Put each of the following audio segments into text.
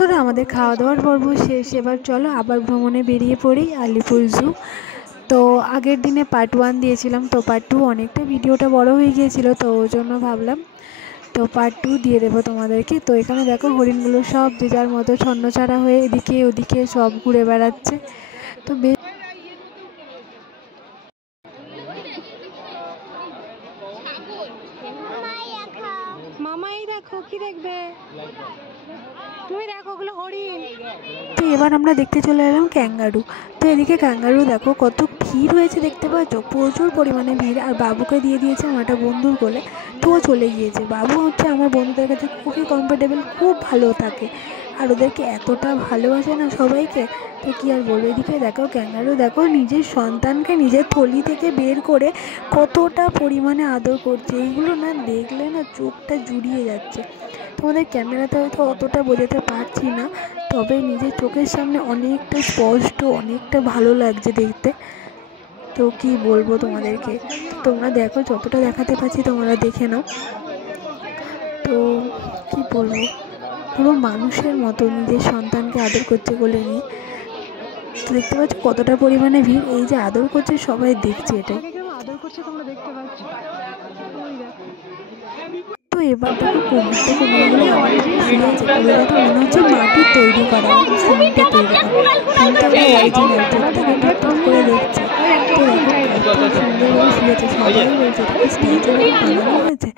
বন্ধুরা, আমাদের খাওয়া দাওয়ার পর্ব শেষ। এবার চলো আবার ভ্রমণে বেরিয়ে পড়ি আলিপুর জু। তো আগের দিনে পার্ট 1 দিয়েছিলাম, তো পার্ট 2 অনেকটা ভিডিওটা বড় হয়ে গিয়েছিলো, তো ওই জন্য ভাবলাম তো পার্ট 2 দিয়ে দেবো তোমাদেরকে। তো এখানে দেখো হরিণগুলো সব যে যার মতো ছন্নছাড়া হয়ে এদিকে ওদিকে সব ঘুরে বেড়াচ্ছে। তো মামাই দেখো কি দেখবে, তুমি দেখো ওগুলো হরিণ। তো এবার আমরা দেখতে চলে এলাম ক্যাঙ্গারু। তো এদিকে ক্যাঙ্গারু দেখো কত ভিড় হয়েছে, দেখতে পাচ্ছ প্রচুর পরিমাণে ভিড়। আর বাবুকে দিয়ে দিয়েছে আমার একটা বন্ধুর কোলে, তো ও চলে গিয়েছে। বাবু হচ্ছে আমার বন্ধুদের কাছে খুবই কমফোর্টেবল, খুব ভালো থাকে, আর ওদেরকে এতটা ভালোবাসে না সবাইকে, তো কী আর বলবো। এদিকে দেখো ক্যাঙ্গারু দেখো নিজের সন্তানকে নিজের থলি থেকে বের করে কতটা পরিমাণে আদর করছে। এইগুলো না দেখলে না চোখটা জুড়িয়ে যাচ্ছে। তোমাদের ক্যামেরাতে হয়তো অতটা বোঝাতে পারছি না, তবে নিজের চোখের সামনে অনেকটা স্পষ্ট, অনেকটা ভালো লাগছে দেখতে। তো কি বলবো তোমাদেরকে, তোমরা দেখো যতটা দেখাতে পারছি তোমরা দেখে নাও। তো কি বলবো, পুরো মানুষের মতো নিজের সন্তানকে আদর করছে কোলে নিয়ে। তো দেখতে পাচ্ছ কতটা পরিমাণে ভিড়, এই যে আদর করছে সবাই দেখছে, এটাই আদর করছে তোমরা দেখতে পাচ্ছ। তো এবার দেখো কুমিরটা, কুমিরগুলো আমার শুয়ে আছে, কুমিরটা তো মনে হচ্ছে মাটির তৈরি করা, সিমেন্টের তৈরি করা, কিন্তু ওটা অরিজিনাল, চোখটাকে টুকটুক করে দেখছে। তো দেখো কত সুন্দরভাবে শুয়েছে, সবাই বলছে এটা স্টেজে বানানো হয়েছে।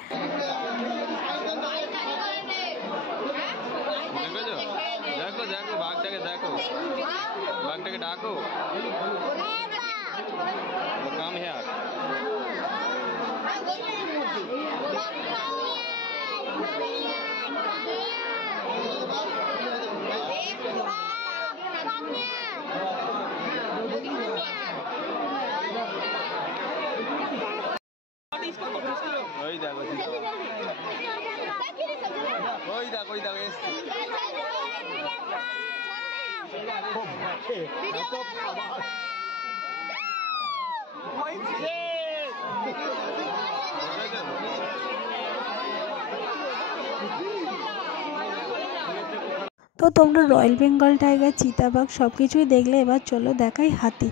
তো তোমরা রয়্যাল বেঙ্গল টাইগার, চিতাবাঘ সব কিছুই দেখলে, এবার চলো দেখাই হাতি।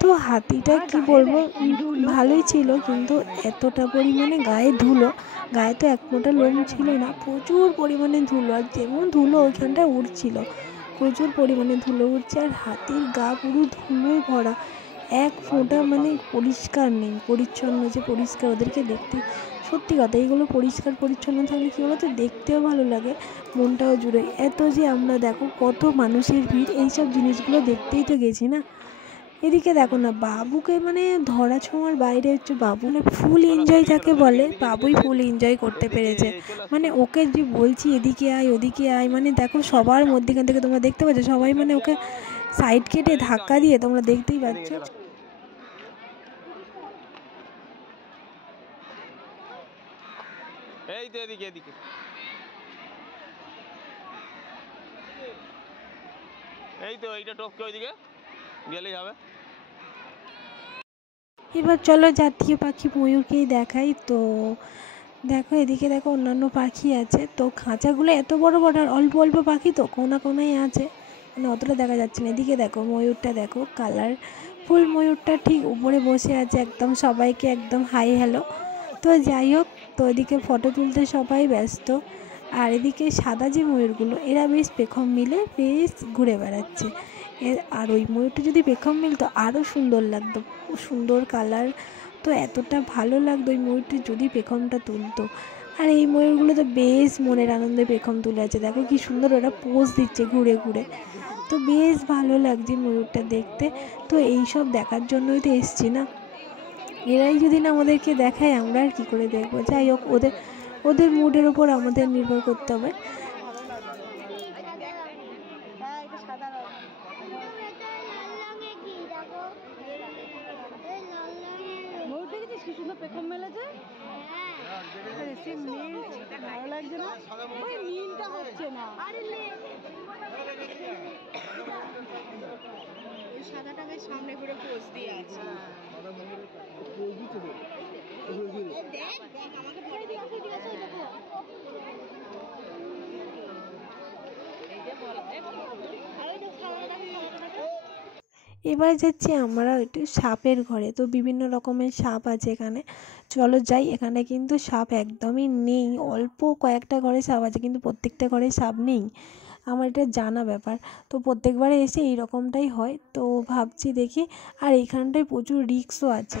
তো হাতিটা কি বলবো, ভালোই ছিল, কিন্তু এতটা পরিমাণে গায়ে ধুলো, গায়ে তো এক ফোঁটা লোম ছিল না, প্রচুর পরিমাণে ধুলো, আর যেমন ধুলো ওইখানটায় উঠছিল, প্রচুর পরিমাণে ধুলো উঠছে। আর হাতির গা পুরো ধুলোয় ভরা, এক ফোঁটা মানে পরিষ্কার নেই, পরিচ্ছন্ন যে পরিষ্কার ওদেরকে দেখতে, সত্যি কথা এইগুলো পরিষ্কার পরিচ্ছন্ন থাকলে কী বলতো দেখতেও ভালো লাগে, মনটাও জুড়ে। এত যে আমরা দেখো কত মানুষের ভিড়, এইসব জিনিসগুলো দেখতেই তো গেছি না। এদিকে দেখো না বাবুকে মানে ধরা ছোঁয়ার বাইরে হচ্ছে, বাবু ফুল এনজয় যাকে বলে, বাবুই ফুল এনজয় করতে পেরেছে। মানে ওকে যে বলছি এদিকে আয় ওদিকে আয়, মানে দেখো সবার মধ্যেখান থেকে তোমরা দেখতে পাচ্ছ সবাই মানে ওকে সাইড কেটে ধাক্কা দিয়ে, তোমরা দেখতেই পাচ্ছ। এই তো এদিকে এদিকে, এই তো এইটা টপকে ওইদিকে গেলেই হবে। এবার চলো জাতীয় পাখি ময়ূরকেই দেখাই। তো দেখো এদিকে দেখো অন্যান্য পাখি আছে, তো খাঁচাগুলো এত বড় বড়, আর অল্প অল্প পাখি তো কোনা কোনায় আছে, মানে অতটা দেখা যাচ্ছে না। এদিকে দেখো ময়ূরটা দেখো, কালার ফুল ময়ূরটা ঠিক উপরে বসে আছে, একদম সবাইকে একদম হাই হ্যালো। তো যাই হোক, তো এদিকে ফটো তুলতে সবাই ব্যস্ত। আর এদিকে সাদা যে ময়ূরগুলো, এরা বেশ পেখম মিলে বেশ ঘুরে বেড়াচ্ছে। আর ওই ময়ূরটা যদি পেখম মিলতো আরও সুন্দর লাগতো, সুন্দর কালার, তো এতটা ভালো লাগতো ওই ময়ূরটি যদি পেখমটা তুলতো। আর এই ময়ূরগুলো তো বেশ মনের আনন্দে পেখম তুলে আছে, দেখো কি সুন্দর ওরা পোজ দিচ্ছে ঘুরে ঘুরে, তো বেশ ভালো লাগছে ময়ূরটা দেখতে। তো এই সব দেখার জন্যই তো এসছি না, এরাই যদি না আমাদেরকে দেখায় আমরা আর কী করে দেখবো। যাই হোক, ওদের ওদের মুডের ওপর আমাদের নির্ভর করতে হবে। সাদাটাকে সামনে করে পোজ দিয়ে আছে। এবার যাচ্ছি আমরা একটু সাপের ঘরে। তো বিভিন্ন রকমের সাপ আছে এখানে, চলো যাই। এখানে কিন্তু সাপ একদমই নেই, অল্প কয়েকটা ঘরে সাপ আছে, কিন্তু প্রত্যেকটা ঘরে সাপ নেই, আমার এটা জানা ব্যাপার। তো প্রত্যেকবারে এসে এই রকমটাই হয়, তো ভাবছি দেখি। আর এইখানটায় প্রচুর রিস্কও আছে।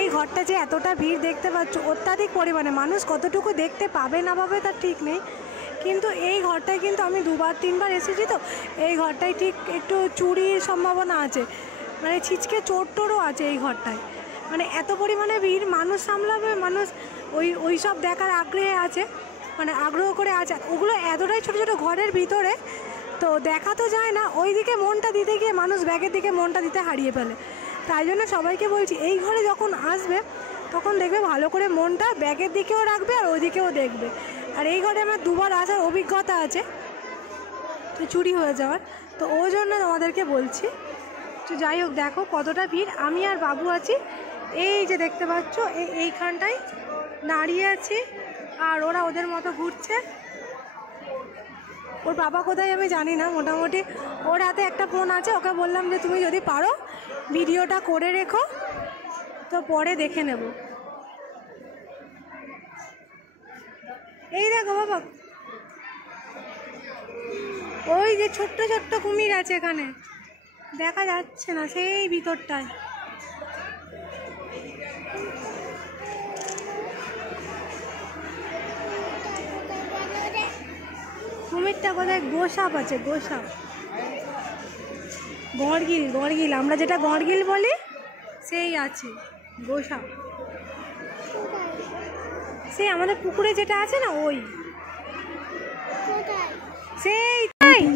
এই ঘরটা যে এতটা ভিড় দেখতে পাচ্ছ, অত্যাধিক পরিমাণে মানুষ, কতটুকু দেখতে পাবে না পাবে তার ঠিক নেই, কিন্তু এই ঘরটায় কিন্তু আমি 2-3বার এসেছি। তো এই ঘরটায় ঠিক একটু চুরির সম্ভাবনা আছে, মানে ছিচকে চোর টোরও আছে এই ঘরটায়। মানে এত পরিমাণে ভিড়, মানুষ সামলাবে, মানুষ ওই সব দেখার আগ্রহে আছে, মানে আগ্রহ করে আছে। ওগুলো এতটাই ছোটো ছোটো ঘরের ভিতরে, তো দেখা তো যায় না, ওই দিকে মনটা দিতে গিয়ে মানুষ ব্যাগের দিকে মনটা দিতে হারিয়ে ফেলে। তাই জন্য সবাইকে বলছি, এই ঘরে যখন আসবে তখন দেখবে ভালো করে মনটা ব্যাগের দিকেও রাখবে আর ওই দিকেও দেখবে। আর এই ঘরে আমার 2বার আসার অভিজ্ঞতা আছে তো চুরি হয়ে যাওয়ার, তো ওই জন্য আমাদেরকে বলছি। তো যাই হোক, দেখো কতটা ভিড়। আমি আর বাবু আছি, এই যে দেখতে পাচ্ছ এইখানটায় দাঁড়িয়ে আছি, আর ওরা ওদের মতো ঘুরছে। ওর বাবা কোথায় আমি জানি না, মোটামুটি ওর হাতে একটা ফোন আছে, ওকে বললাম যে তুমি যদি পারো ভিডিওটা করে রেখো, তো পরে দেখে নেব। এই দেখো বাবা, ওই যে ছোট্ট ছোট্ট কুমির আছে এখানে, দেখা যাচ্ছে না সেই ভিতরটায়। কুমিরটা কোথায়? গোসাপ আছে, গোসাপ, গড়গিল, আমরা যেটা গড়গিল বলি সেই আছে গোসাপ। সেই আমাদের পুকুরে যেটা আছে না, ওই সেই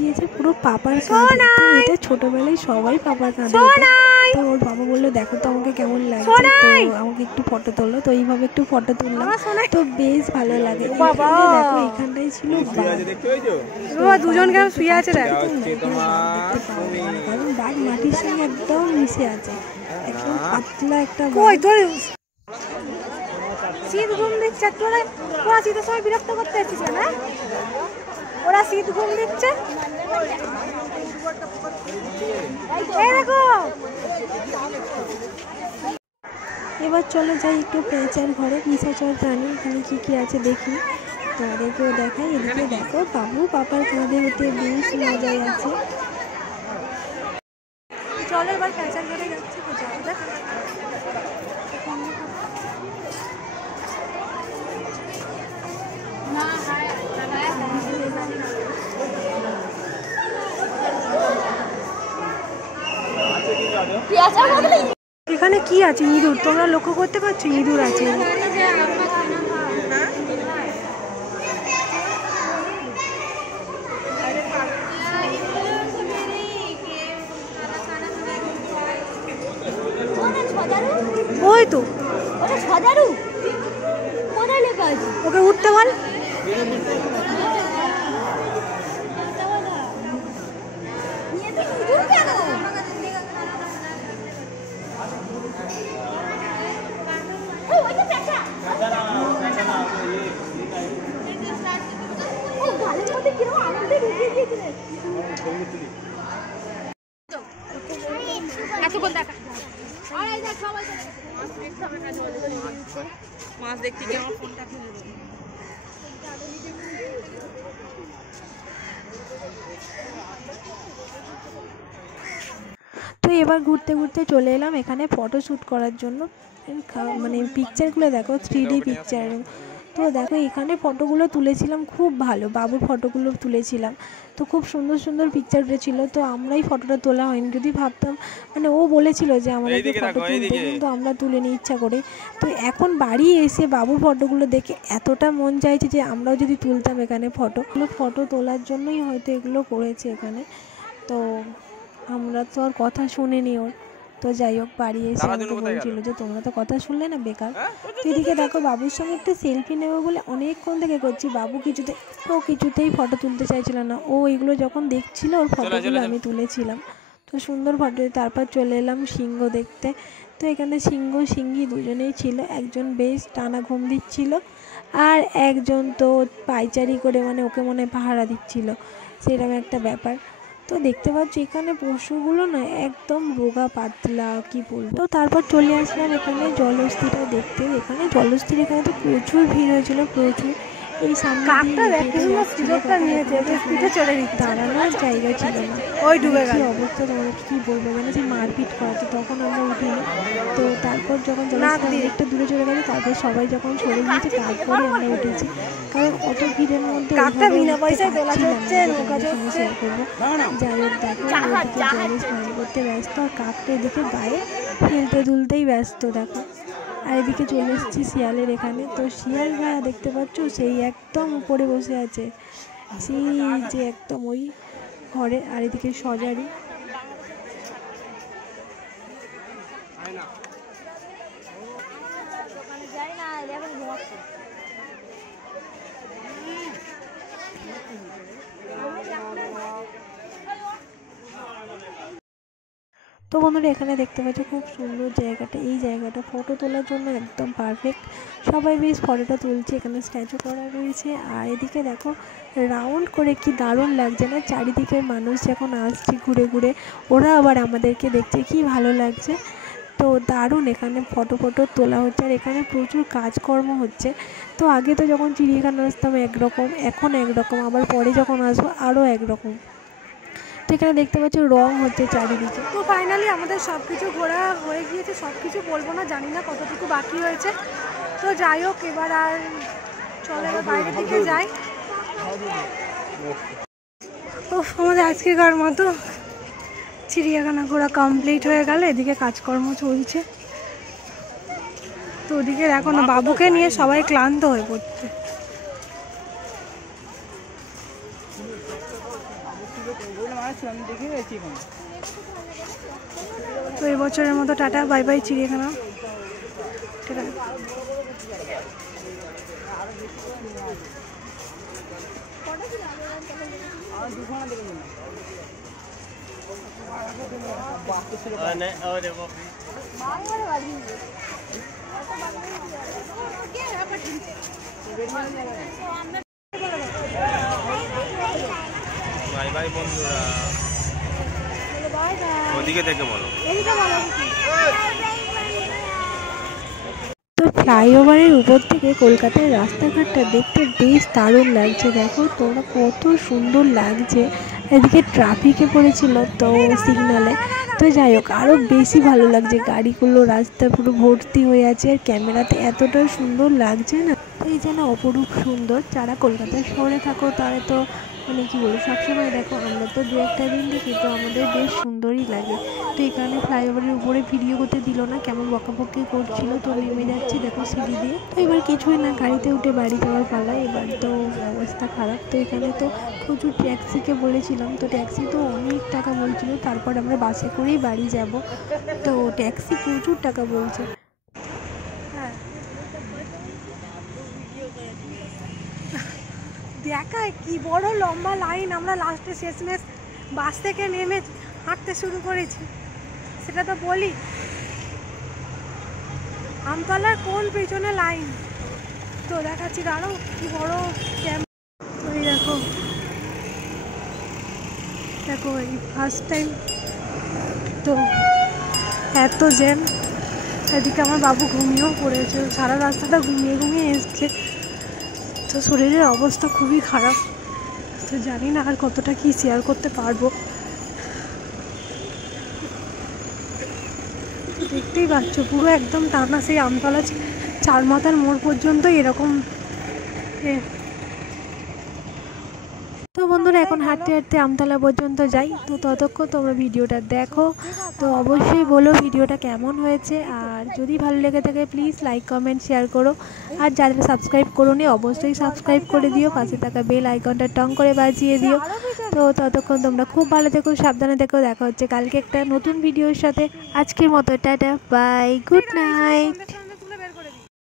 গিয়েছে পুরো পাপার কাঁধে। এটা ছোটবেলায় সবাই পাপার কাঁধে। তো ওর বাবা বললো দেখো তো আমাকে কেমন লাগছে, তো আমাকে একটু ফটো তোলো। তো এইভাবে একটু ফটো তুললাম, তো বেশ ভালো লাগে। দেখো এখানটাই ছিল বাঘ, দুজন কেমন শুয়ে আছে, কারণ বাঘ মাটির সঙ্গে একদম মিশে আছে, একদম পাতলা একটা শীত ঘুম দিচ্ছে। তোরা শীতের সময় বিরক্ত করতে এসেছিস না, ওরা শীত ঘুম দিচ্ছে। দেখো, এবার চলে যাই একটু পেঁচার ঘরে, নিশাচর প্রাণী এখানে কি কি আছে দেখি, তোমাদেরকেও দেখাই। এদিকে দেখো বাবু পাপার কাঁধে উঠে বেশ মজায় আছে। চলো এবার পেঁচার ঘরে যাচ্ছি, তো যাও দেখ। এখানে কি আছে? ইঁদুর, তোমরা লক্ষ্য করতে পারছো? ইঁদুর আছে। ওই তো ওকে উঠতে বল। মাছ দেখতে গিয়ে আমার ফোনটা ফেলে দেবো। তো এবার ঘুরতে ঘুরতে চলে এলাম এখানে ফটো শ্যুট করার জন্য। মানে পিকচারগুলো দেখো, 3D পিকচার। তো দেখো এখানে ফটোগুলো তুলেছিলাম, খুব ভালো বাবুর ফটোগুলো তুলেছিলাম, তো খুব সুন্দর সুন্দর পিকচার উঠেছিল। তো আমরাই ফটোটা তোলা হয়নি, যদি ভাবতাম, মানে ও বলেছিল যে আমাদেরকে ফটো তুলতে, কিন্তু আমরা তুলে নিই ইচ্ছা করে। তো এখন বাড়ি এসে বাবুর ফটোগুলো দেখে এতটা মন চাইছে যে আমরাও যদি তুলতাম এখানে ফটো তোলার জন্যই হয়তো এগুলো করেছে এখানে। তো আমরা তো আর কথা শুনিনি ওর। তো যাই হোক, বাড়ি এসে আমাকে বলছিল যে তোমরা তো কথা শুনলে না, বেকার। তো এদিকে দেখো বাবুর সঙ্গে একটা সেলফি নেবো বলে অনেকক্ষণ থেকে করছি, বাবু কিছুতেই ফটো তুলতে চাইছিল না। ও এগুলো যখন দেখছিল, ওর ফটোগুলো আমি তুলেছিলাম। তো সুন্দর ফটো। তারপর চলে এলাম সিংহ দেখতে। তো এখানে সিংহ সিংহী দুজনেই ছিল, একজন বেশ টানা ঘুম দিচ্ছিল আর একজন তো পায়চারি করে মানে ওকে মনে হয় পাহারা দিচ্ছিল, সেরকম একটা ব্যাপার। তো দেখতে পাচ্ছি এখানে পশুগুলো না একদম রোগা পাতলা, কি বলবো। তো তারপর চলে আসলাম এখানে জলহস্তিটা দেখতে। এখানে জলহস্তির এখানে তো প্রচুর ভিড় হয়েছিল, প্রচুর। এই সামনে দাঁড়ানোর জায়গা ছিল না, ওই ডুবে গেল অবস্থা। তোমাদের কি বলবো, মানে যে মারপিট করাচ্ছে, তখন আমরা উঠিনি। তো তারপর যখন জলহস্তি একটু দূরে চলে গেছে, তারপর সবাই যখন সরে গিয়েছে তারপরে আমরা উঠেছি, কারণ অত ভিড়ের মধ্যে শেয়ার করবো। যাই হোক দেখো, ওদিকে জলে স্নান করতে ব্যস্ত আর কাকটা এদিকে গায়ে হেলতে দুলতেই ব্যস্ত দেখো। আর এদিকে চলে এসেছি শিয়ালের এখানে। তো শিয়াল ভাইয়া দেখতে পাচ্ছ সেই একদম উপরে বসে আছে, সেই যে একদম ওই ঘরে। আর এদিকে সজারি। তো বন্ধুরা এখানে দেখতে পাচ্ছ খুব সুন্দর জায়গাটা। এই জায়গাটা ফটো তোলার জন্য একদম পারফেক্ট। সবাই বেশ ফটোটা তুলছে, এখানে স্ট্যাচু করা রয়েছে। আর এদিকে দেখো রাউন্ড করে কি দারুণ লাগছে না, চারিদিকের মানুষ যখন আসছে ঘুরে ঘুরে, ওরা আবার আমাদেরকে দেখছে, কি ভালো লাগছে। তো দারুণ এখানে ফটো তোলা হচ্ছে। আর এখানে প্রচুর কাজকর্ম হচ্ছে। তো আগে তো যখন চিড়িয়াখানা আসতাম একরকম, এখন একরকম, আবার পরে যখন আসবো আরও একরকম। তো এখানে দেখতে পাচ্ছি রং হচ্ছে চারিদিকে। তো ফাইনালি আমাদের সব কিছু ঘোরা হয়ে গিয়েছে, সব কিছু বলবো না, জানি না কতটুকু বাকি হয়েছে। তো যাই হোক, এবার আর চলে এবার বাইরের দিকে যাই। তো আমাদের আজকেকার মতো চিড়িয়াখানা ঘোরা কমপ্লিট হয়ে গেল। এদিকে কাজকর্ম চলছে। তো ওদিকে দেখো না, বাবুকে নিয়ে সবাই ক্লান্ত হয়ে পড়ছে। তো এই বছরের মতো টাটা, বাই বাই চিড়িয়াখানা, টাটা। বাই বাই বন্ধুরা, ওদিকে দেখে বলো। তো ফ্লাইওভারের উপর থেকে কলকাতার রাস্তাঘাটটা দেখতে বেশ দারুণ লাগছে। দেখো তোমরা কত সুন্দর লাগছে। এদিকে ট্রাফিকে পড়েছিল তো সিগনালে। তো যাই হোক আরও বেশি ভালো লাগছে, গাড়িগুলো রাস্তা পুরো ভর্তি হয়ে আছে আর ক্যামেরাতে এতটা সুন্দর লাগছে না, এই যেন অপরূপ সুন্দর। যারা কলকাতা শহরে থাকো তারা তো মানে কী বলবো, সবসময় দেখো, আমরা তো দু একটা দিন দেখি, তো আমাদের বেশ সুন্দরই লাগে। তো এখানে ফ্লাইওভারের উপরে ভিডিও করতে দিল না, কেমন বকাবকি করছিল। তো নেমে যাচ্ছি দেখো সিঁড়ি দিয়ে। তো এবার কিছুই না, গাড়িতে উঠে বাড়ি যাওয়ার পালা। এবার তো অবস্থা খারাপ। তো এখানে তো প্রচুর ট্যাক্সিকে বলেছিলাম, তো ট্যাক্সি তো অনেক টাকা বলছিল। তারপর আমরা বাসে করেই বাড়ি যাব। তো ট্যাক্সি প্রচুর টাকা বলছে। দেখায় কি বড় লম্বা লাইন। আমরা লাস্টে শেষমেশ বাস থেকে নেমে হাঁটতে শুরু করেছি, সেটা তো বলি। আমতলার কোন পেছনে লাইন, তো দেখাচ্ছি দাঁড়াও কি বড় ক্যাম্প। ওই দেখো দেখো, এই ফার্স্ট টাইম তো এত জ্যাম। এদিকে আমার বাবু ঘুমিয়েও পড়েছে, সারা রাস্তাটা ঘুমিয়ে ঘুমিয়ে এসছে। তো শরীরের অবস্থা খুবই খারাপ। তো জানি না আর কতটা কি শেয়ার করতে পারবো। দেখতেই পাচ্ছ পুরো একদম টানা সেই আমতলা চার মাথার মোড় পর্যন্ত এরকম। তো বন্ধুরা এখন হাঁটতে হাঁটতে আমতলা পর্যন্ত যাই। তো ততক্ষণ তোমরা ভিডিওটা দেখো। তো অবশ্যই বলো ভিডিওটা কেমন হয়েছে, আর যদি ভালো লেগে থাকে প্লিজ লাইক কমেন্ট শেয়ার করো। আর যারা সাবস্ক্রাইব করোনি অবশ্যই সাবস্ক্রাইব করে দিও, পাশে থাকা বেল আইকনটা টং করে বাজিয়ে দিও। তো ততক্ষণ তোমরা খুব ভালো থেকো, সাবধানে থেকো। দেখা হচ্ছে কালকে একটা নতুন ভিডিওর সাথে। আজকের মতো টাটা, বাই, গুড নাইট।